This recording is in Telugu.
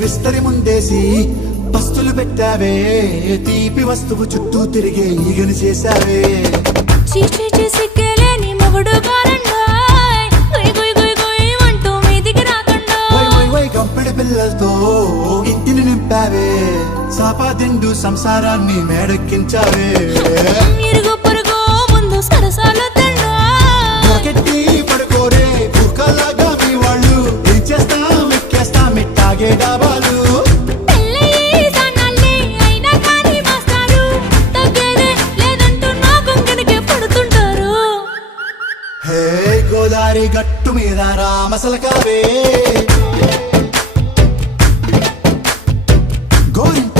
విస్తరి ముందేసి పస్తులు పెట్టావే తీపి వస్తువు చుట్టూ తిరిగే ఈగని చేసావే చీచి సిగ్గలేని మొగుడు గారండోయ్ గుయ్ గుయ్ గుయ్ గుయ్ అంటూ మీదికి రాకండో వై వై వై గంపెడి పిల్లలతో ఇంటిని నింపావే సాపాదిండు సంసారాన్ని మేడెక్కించావే ఇరుగు పొరుగు ముందు సరసాలు తండ్రి పడుకోరే కుక్కలాగా మీ వాళ్ళు ఏం చేస్తాం ఎక్కేస్తాం ఇట్టాగే డాబాలు గోదారి గట్టు మీద రామసలకావే గోరింట